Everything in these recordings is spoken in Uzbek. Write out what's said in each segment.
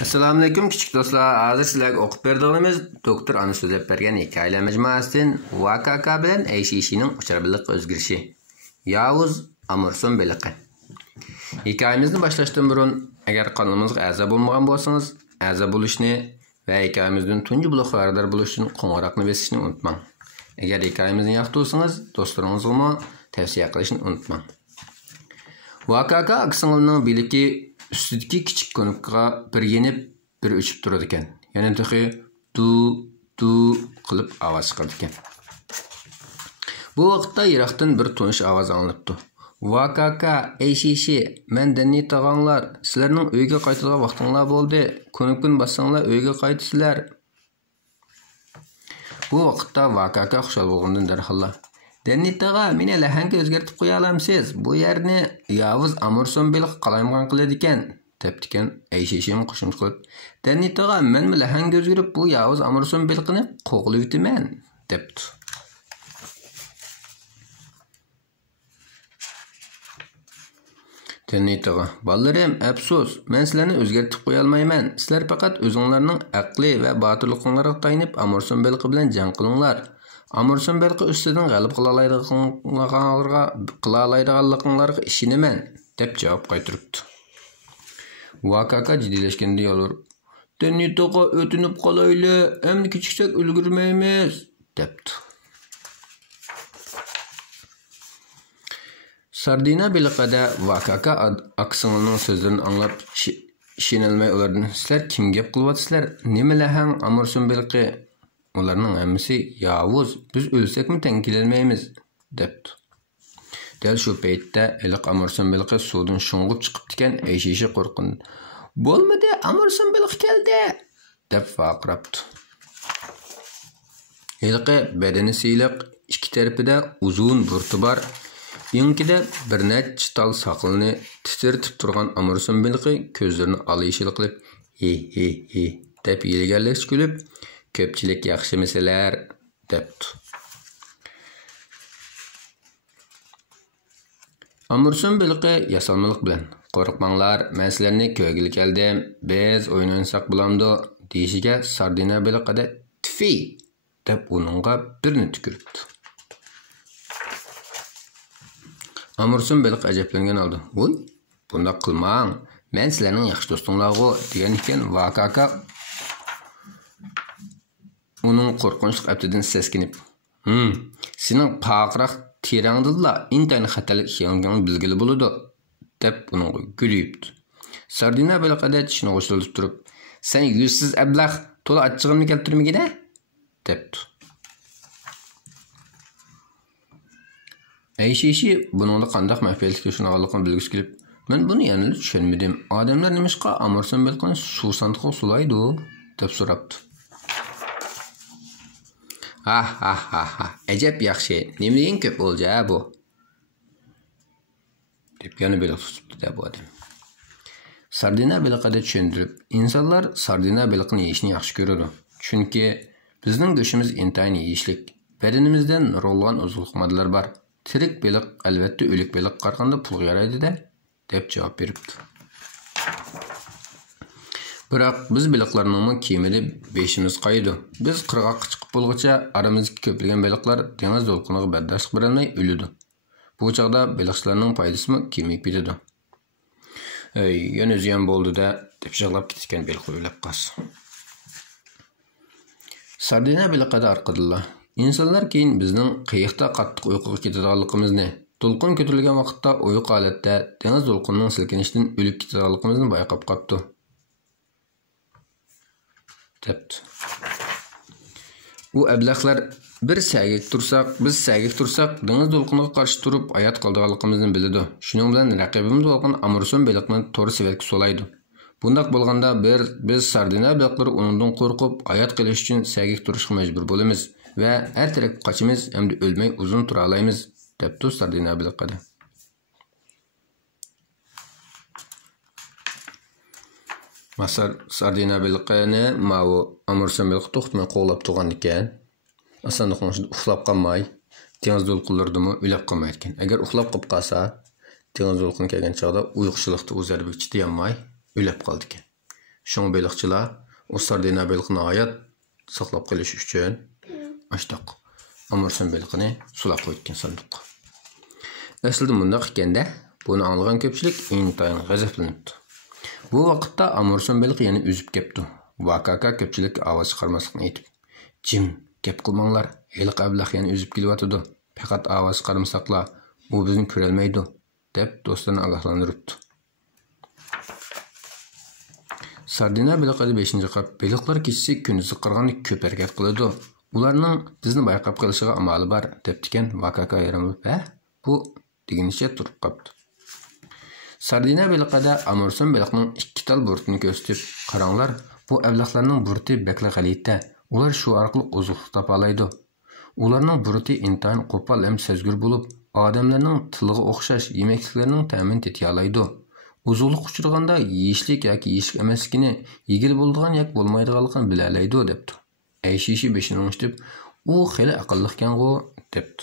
Assalomu alaykum kichik do'stlar. Hozir sizlarga o'qib berdiğimiz doktor Ana so'zlab bergan hikoyalar majmuasidan VKK bilan Ayshishining uchrabiliq o'zgarishi. Yavuz Amurson beliqi. Hikoyamizni boshlashdan burun agar kanalımızga a'zo bo'lmagan bo'lsangiz, a'zo bo'lishni va hikoyamizdan tunji buloq xabardor bo'lish uchun qo'ng'iroqni bosishni unutmang. Agar hikoyamizni yoqti bo'lsangiz, do'stlaringizga tavsiya qilishni unutmang. VKK aksingilning biliki üstüdeki kichik konukka bir yenip bir o'chib turadi ekan. Yana to'xi du qilib ovoz chiqardi ekan. Bu vaqtda yiroqdan bir tonish ovoz anglabdi. VKK, Ayshishi, men Danni tog'anglar, sizlarning uyga qaytadigan vaqtinglar bo'ldi. Konukun bassanglar uyga qaytsizlar. Bu vaqtda VKK xushal bo'lgandan darhol Danni tog'a, meni lahanga o'zgartib qo'ya olamsiz? Bu yerni Yavuz Amurson beliq qalayman qiladi ekan, debdi ekan Ayshishim qo'shimcha qilib. Danni tog'a, men lahanga o'zgarib bu Yavuz Amurson beliqni qo'g'lib o'taman, debdi. Danni tog'a, "Bolarim, afsus, men sizlarni o'zgartib qo'ya olmayman. Sizlar faqat o'zingizlarning aqli va botirliqingizga tayanib Amurson beliqi bilan jang qilinglar. Amurson beliqi ustidan g'alib qila oladiganlarga ishonaman", deb javob qaytaribdi. VKK jiddiylashganda yolur. "Danni tog'a, o'tinib qolayli, endi kechiksak ulgurmaymiz", debdi. Sardina beliqida VKK aksingilning so'zlarini anglab ishonolmay ulardan "Sizlar kim gap qilyapsizlar? Nima lahang Amurson beliqi? Ularning hammasi Yavuz, biz o'lsakmi tang kelolmaymiz", debdi. Dal shu paytda iliq Amurson beliqi suvdan sho'ng'ib chiqib ekan, Ayshishi qo'rqin. "Bo'lmadi, Amurson beliq keldi", deb vaqirabdi. Iliqi badani siyliq, ikki tarafida uzun burti bor, yo'nkida bir necha tal soqilni titratib turgan Amurson beliqi ko'zlarini olishil qilib, "He" deb yelganlik kulib, "Ko'pchilik yaxshimisizlar", debdi. Amurson beliqi yasalmalik bilan "Qo'rqmanglar, men sizlarni ko'rgili keldim. Biz o'ynaysak bo'lamdi", deyishiga Sardina beliqida "Tfi" deb uningga birni tukiribdi. Amurson beliq ajablangan oldi. "Voy, bunda qilmang. Men sizlarning yaxshi do'stinglar-ku", degan ekan VKK uning qo'rqinchli abdidan seskinib, "Sening paqroq terangdilla intayin xatarlik ekanligini bilgili bo'ladi", deb uning gulibdi. Sardina beliqida tishini g'ushilib turib, "Sen yuzsiz ablah, to'la achchig'imni keltirmagin-a", debdi. Ayshishi buningda qanday mahfiyatlikka tushunganligini bilgisi kelib, "Men buni yana tushunmadim. Odamlar nimishqa Amurson beliqini suv sandiqqa sulaydi?" deb so'rabdi. Ha, ajab yaxshi. Nimadan ko'p o'lja bu?" deb yana beliq tutibdi bu odam. Sardina beliqida tushuntirib, insonlar sardina beliqini yeyishni yaxshi ko'radi. Chunki bizning go'shtimiz intayin yeyishlik. Badanimizdan nurg'ulg'an oziq moddalar bor. Tirik beliq albatta o'lik beliq qaraganda pulga yaraydi-da, deb javob beribdi. Biroq biz beliqlarning kemida beshimiz qaydi. Biz qirg'oqqa chiqib bo'lguncha aramizdagi ko'plagan beliqlar dengiz to'lqiniga bardoshlik berolmay o'ladi. Bu chaqda beliqchilarning foydasimi kemib ketadi. Yana ziyon bo'ldi-da, deb yig'lab ketgan beliq o'ylab qolsa. Sardina beliqida arqadillar. İnsanlar keyin bizning qiyiqda qattiq uyquga ketadiganligimizni, to'lqin ko'tarilgan vaqtda uyqu holatda dengiz to'lqinining silkinishidan o'lib ketadiganligimizni bayqab qopdi, debdi. U ablahlar biz sagik tursak, dengiz to'lqiniga qarshi turib hayot qoldiganligimizni biladi. Shuning bilan raqibimiz bo'lgan Amurson beliqni to'g'ri sevatga so'laydi. Bundaq bo'lganda biz sardina beliqlari uningdan qo'rqib hayot qilish uchun sagik turishga majbur bo'lamiz va har tarafga qochimiz hamda o'lmay uzun tura olamiz, debdi Sardina beliqida. Masar Sardina beliqini ma'u Amurson beliqi to'xtamay qo'g'lab turgan ekan. Asanliqni uxlab qolmay, dengiz to'lqinlaridami o'lib qolmaydi ekan. Agar uxlab qolib qolsa, dengiz to'lqini kelgan chog'da uyquchilikda o'zarib chidayolmay o'lib qoldi ekan. Şoň balıkçılar o sardina balygyny hayat saklap kaliş üçin açdyk. Amurson balygyny sulap goýduk sandykka. Aslında mundaq ekende, bunu anlagan köpçülik intaýyn gazaplanıpdy. Bu wagtda amurson balygy ýene üzüp kepdi. Vakaka köpçülik awaz çykarmaslygyny aýtyp, "Jim, gep kılmaňlar, heli ablah ýene üzüp kelýärdi. Fakat awaz çykarmasakla u bizni görelmeýdi," dep dostlaryny agahlandyrypdy. Sardina balygy 5-nji kap balyklar keçisi gündüzi qırğanly köp hereket kılady. Ularning bizni bayqap kalışyga amaly bar depdiken Vakaka ýaramyp, bu diginiçe turup kapdy. Sardina balygyda amurson balygynyň 2 tal burtuny gösterip, "Qaraňlar, bu ablahlarynyň burti bekle galita. Ular şu arkaly uzuklyk tapalaydy. Ularning burti intaýyn qopal hem sezgür bolup, adamlarynyň tylyga okşaş yemeklikleriniň tämin tetýalaydy. Uzunluk uçurganda yiyişlik yoki yiyişlik emasligini, yegil boldigan yoki bolmaydiganlygyny biläleýdi depdi. Eşişi beşini uçtip, "U heli aqyllyk go" depdi.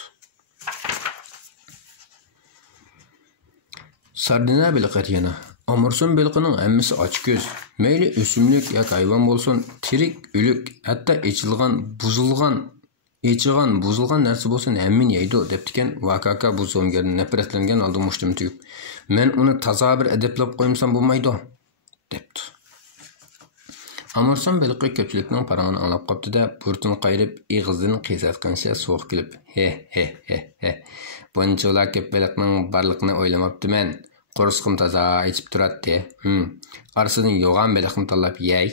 Sardina balygy ýene amurson balygynyň hemmesi açgöz. Meýli ösümlik yoki haýwan bolsun, tirik, ölük, hatda buzulgan narsa bolsun hemmin ýeýdi depdiken Vakaka bu zoňgerden nefretlengen aldy muştum tüyüp. "Men ony taza bir edeplap goýmsam bolmaýdy" depdi. Amurson balygy köpçülikniň paragyny anlap gapdy-da, burtuny gaýryp, ýygyzdan qysatgança soğuk kilip, "He. Bunçula köp balyknyň barlygyny oýlamapdyman. Qorsqym taza içip turatdy. Arsydan ýogan balykny tanlap ýeý"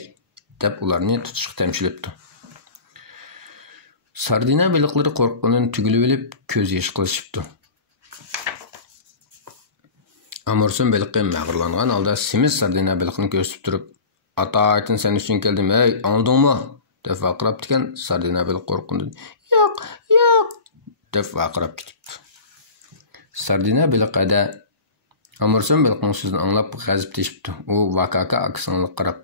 dep ularny tutuşyk temşilepdi. Sardina balyklary korkkundan tügülüp elip köz ýaş kılışypdy. Amurson balygy magyrlangan halda semiz sardina balygyny görsüp turup, "Ata aýtyn sen üçin geldim, ey, anladyňmy?" dep wagyrapdyken sardina balyk korkkundan, "Ýok" dep wagyrap gitipdi. Sardina balygyda amurson balygynyň sözüni anlap gazap teşipdi. O Vakaka aksyňyla garap,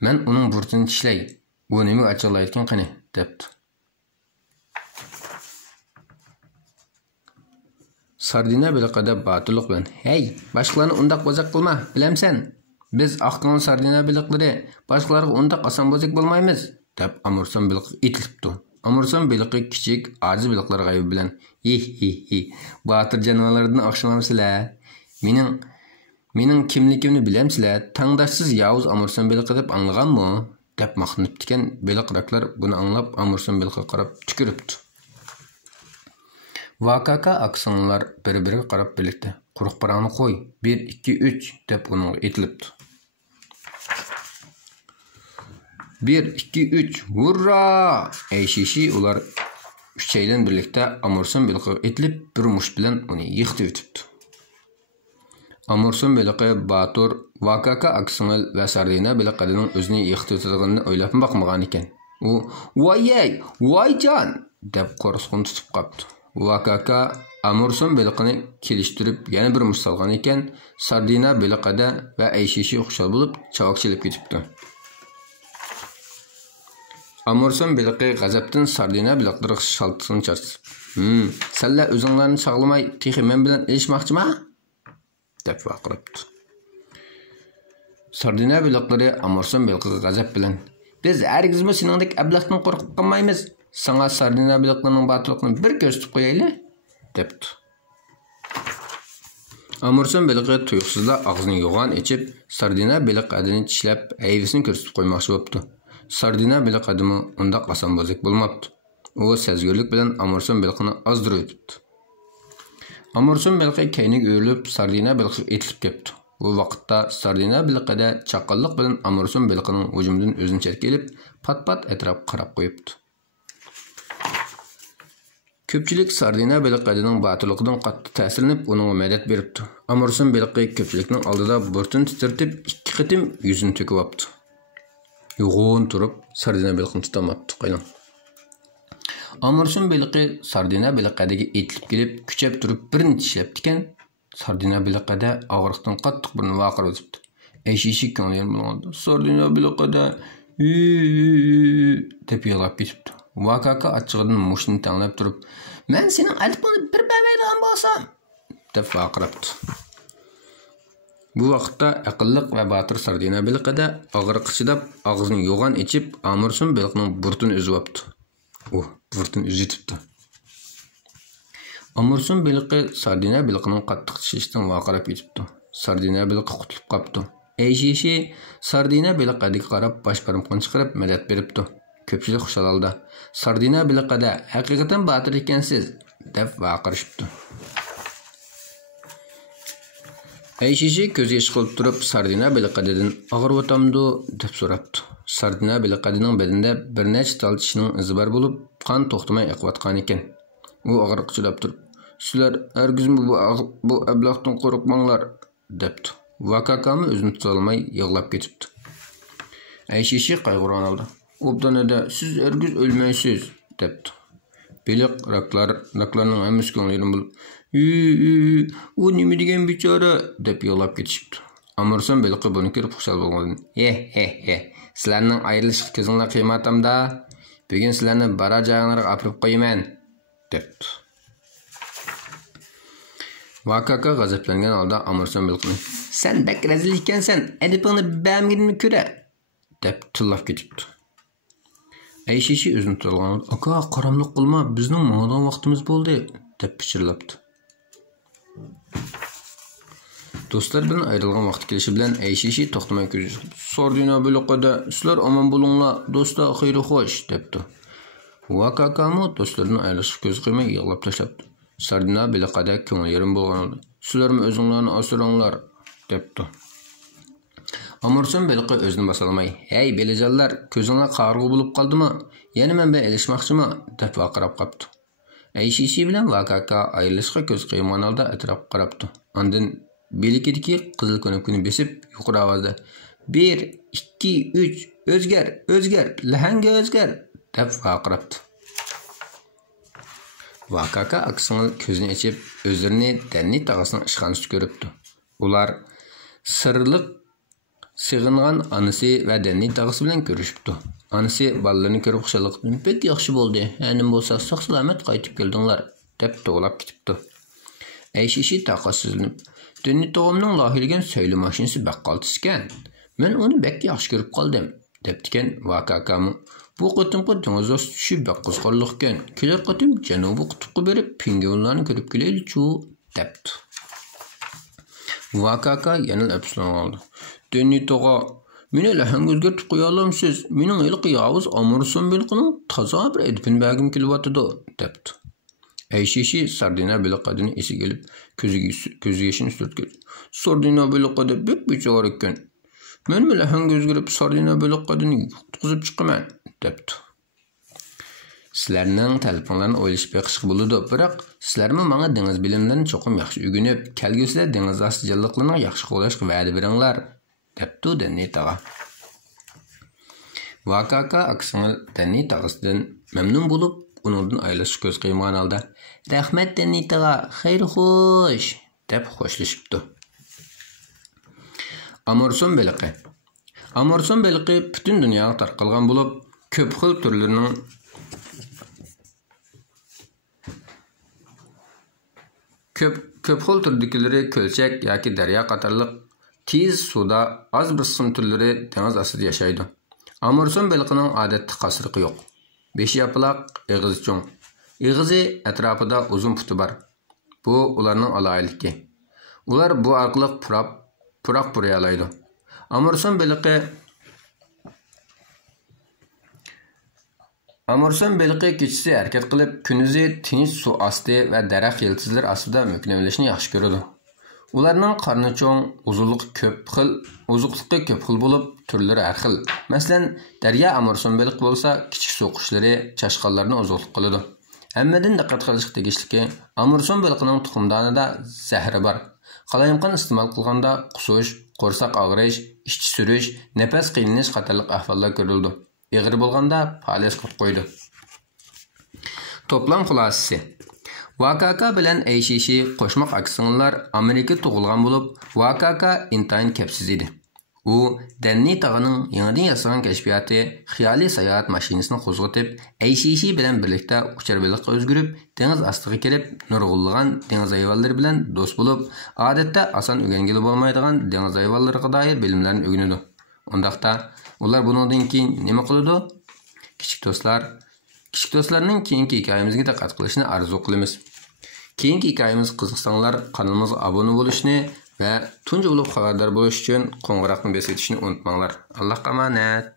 "Men onuň burtuny tişley. Bu näme açylaýatgan qani?" depdi. Sardina balygyda batyrlyk bilen, "Hey, başkalarını undak bozak kılma, bilemsen. Biz aqyň sardina balyklary başkalarga undak asan bozak bolmaýmyz" dep amurson balygy itilipdi. Amurson balygy kiçik, ajiz balyklar gaýby bilen, "Hi, batyr janawarlardan akşamamsizlar. Meniň kimligimni bilemsizlar. Taňdaşsyz ýawuz amurson balygy dep anlaganmy?" dep maknypdyken balyqraklar bunu anlap amurson balygyga garap tüküripdi. Vakaka aksyňlar bir-biriga garap belekdi. "Quruq paraňy goý, 1, 2, 3" dep onuňa etilipdi. 1, 2, 3, hurra! Eşişi ular üçeýlen birlikde amurson balygyga etilip, bir muş bilen ony ýykyp ötüpdi. Amurson balygy batur, Vakaka aksyňyl we sardina balygynyň özüni ýykyp ötüdigyny oýlap bakmagan eken. O, "Vay jan!" dep qorsqun tutup gapdy. Vakaka amurson balygyny kelişdirip ýene bir muş salgan eken, sardina balygyda we eşişi oxşar bolup çawak çelip gitipdi. Amurson balygy gazapdan sardina balyklary şaltysyny çarçyp, "Senler özüňlerini saglamay, tehi men bilen elişmakçyma?" dep wagyrapdy. Sardina balyklary amurson balygyga gazap bilen, "Biz hergizmi seningdek ablahdan korkup kalmaýmyz. Sana sardina balyklarynyň batyrlygyny bir gösterip goýaýly" depdi. Amurson balygy tuýuksuzla agzyny ýogan içip, sardina balyk adyny tişlep, eýbisini körsütip goýmakçy bopdy. Sardina balyk adymy unda asan bozak bolmapdy. O sezgürlük bilen amurson balygyny azdyryp ötüpdi. Amurson balygy keýnig öýülüp sardina balygy etilip kepdi. Bu wagtda sardina balygyda çakallyk bilen amurson balygynyň hujumdan özüni çerkelip, pat-pat etrap garap goýupdy. Köpçülik sardina balygynyň batyrlygydan gatty täsirlenip, onuňa medet beripdi. Amurson balygy köpçülikniň aldyda burtuny titretip, 2 qitim ýüzüni töküp apdy. Ýoğun turup sardina balygyny tutamapdy. Gaýlan. Amurson balygy sardina balygyga etilip gelip, küçep turup birini tişlepdiken, sardina balygyda agyrykdan gattyk bir wagyrap ötüpdi. Eşişi köňlüň bolanda, "Sardina balygyda" dep ýylap gitipdi. Vakaka açygydan muşyny taňlap turup, "Men seniň alpyny bir bermeýän bolsam" dep wagyrapdy. Bu vaqtda aqlliq va botir sardina beliqida og'riq chidab, og'zini yo'g'on ichib, Amursun beliqning burtini uzibdi. Burtini uzitibdi. Amursun beliqi sardina beliqining qattiq tishishdan vaqirab ketibdi. Sardina beliqi qutilib qapti. Ayşişi sardina beliqiga qarab bosh barmoqni chiqarib madad beribdi. Ko'pchilik xushal oldi. Sardina beliqida haqiqatan botir ekansiz deb vaqirishibdi. Ayşişi ko'z yosh qilib turib sardina beliqidan og'riyotamdi deb so'rabdi. Sardina beliqining badanda bir necha tal tishning izi bor bo'lib, qon to'xtamay oqayotgan ekan. U og'riq chidab turib, "Sizlar hargizmi bu ablaqdan qo'rqmanglar" debdi. Vakakami o'zini tuta olmay yig'lab ketibdi. Ayşişi qayg'uron oldi. "Obdanada siz hargiz o'lmaysiz" debdi. Beliq raklarning hammasi ko'ngilini bo'lib, "U nima degan bechora" deb yig'lab ketishibdi. Amursun beliqi buni ko'rib xushal bo'lgan. "He. Sizlarning ayrilish ko'zinglar qiymatimda. Bugun sizlarni barar joyinglarga olib qo'yaman" debdi. Vakaka g'azablangan holda Amursun beliqni "Sen bak razil ekansan, adibingni bamgidni ko'ra" deb tillab ketibdi. Ayşişi o'zini tutolgan, "Aka, qaramliq qilma, bizning ma'lum vaqtimiz bo'ldi" deb pichirlabdi. Do'stlar bilan ayrilgan vaqt kelishi bilan Ayşişi to'xtamay ko'z "Sardina beliqida sizlar omon bo'linglar, do'stlar, xayri xo'sh" debdi. Vakakamu do'stlarning ayrilishga ko'z qilmay yig'lab tashlabdi. Sardina beliqida ko'ngil yerim bo'lgan edi. "Sizlarmi o'zinglarni asranglar" debdi. Amursun beliqi o'zini bosolmay, "Hey belijonlar, ko'zinglar qarg'u bo'lib qoldimi? Yana men bilan elishmoqchimi?" deb vaqirab qapti. Ayşişi bilan Vakaka ayrilishga ko'z qiyman holda atrofga qarabdi. Ondan belikidagi qizil ko'nikni besib yuqori ovozda 1, 2, 3 o'zgar, lahanga o'zgar deb vaqirabdi. Vakaka aksini ko'zini ochib, o'zlarini Danni tog'asining ishxonasida ko'ribdi. Ular sirliq sig'ingan onasi va Danni tog'asi bilan ko'rishibdi. Onasi bolalarni ko'rib xushallaqdan "Pek yaxshi bo'ldi. Endi bo'lsa sog' salomat qaytib keldinglar" deb to'g'lab ketibdi. Ayşişi taqatsizlanib, "Danni tog'amning loyihlagan sayli mashinasi baqqoltis ekan. Men uni bek yaxshi ko'rib qoldim" debdikan Vakakamu. "Bu qatimqi dengiz osti tushib baqqizqonliq ekan. Kelar qatim janubiy qutbga berib pingvinlarni ko'rib kelaylik-chu" debdi. Vakaka yana afsuslanib oldi. "Danni tog'a, meni lahanga o'zgartib qo'ya olamsiz? Mening ilqi yovuz Amursun beliqining toza bir edipin bagim kelyapti" debdi. Ayşişi sardina beliqidini esiga olib, ko'z yoshini surtgan. "Sardina beliqida bek bechora ekan. Men lahanga o'zgarib sardina beliqidini yutqizib chiqaman" debdi. "Sizlarning telefonlarni o'ylashib beqishq bo'ladi, biroq sizlarmi menga dengiz bilimlarini cho'qim yaxshi o'rganib, kelgusida dengiz osti jonliqlarini yaxshi qo'llashga va'da beringlar" debdi Danni tog'a. Vakaka aksini Danni tog'asidan mamnun bo'lib, uningdan ayrilishga ko'z qiyman holda "Rahmat Danni tog'a, xayr xo'sh" deb xo'shlashibdi. Amursun beliqi. Amursun beliqi butun dunyoga tarqalgan bo'lib, ko'p xil turlarining ko'p xil turdikilari ko'lchak yoki daryo qatorliq tez suvda az bir qism turlari dengiz ostida yashaydi. Amursun beliqining odatda qasriqi yo'q. Beshi yapaloq, eg'izi cho'ng. Eg'izi atrofida uzun puti bor. Bu ularning aloyiligi. Ular bu orqali puroq puriya oladi. Amursun beliqi kechasi harakat qilib, kunduzi tinch suv osti va daraxt yiltizlar ostida mukinlashni yaxshi ko'radi. Ularning qarni cho'ng, uzuqligi ko'p xil bo'lib, turlari har xil. Masalan, daryo Amursun beliqi bo'lsa, kichik suv qushlari, chashqonlarni uzuqlik qiladi. Hammadan diqqat qilishga tegishliki, Amursun beliqining tuxumdonida zahri bor. Qalayimqon iste'mol qilganda qusish, qo'rsoq og'rish, ichki surish, nafas qiynalish qatorliq ahvollar ko'rildi. Egri bo'lganda faoliyat qilib qo'ydi. Toplam xulosasi. Vakaka bilan Ayşişi qo'shmoq aksinglar Amerika tug'ilgan bo'lib, Vakaka intayin kapsiz edi. U Denni tağının yanıdan yasagan keşfiyatı xiyali sayohat mashinasini qo'zg'atib, ayshi bilan birlikda ucharbaliqqa o'zgarib, dengiz ostiga kelib, nurg'unlagan dengiz hayvonlari bilan do'st bo'lib, odatda oson o'rgangili bo'lmaydigan dengiz hayvonlariga doir bilimlarni o'rganadi. Undaqda ular bundan keyin nima qiladi? Kichik do'stlarning keyingi hikoyamizga diqqat qilishni arzu qilamiz. Keyingi hikoyamiz qiziqsanglar, kanalimizga obuna bo'lishni va tunji bo'lib xabardor bo'lish uchun qo'ng'iroqni bosishni unutmanglar. Allohga omonat.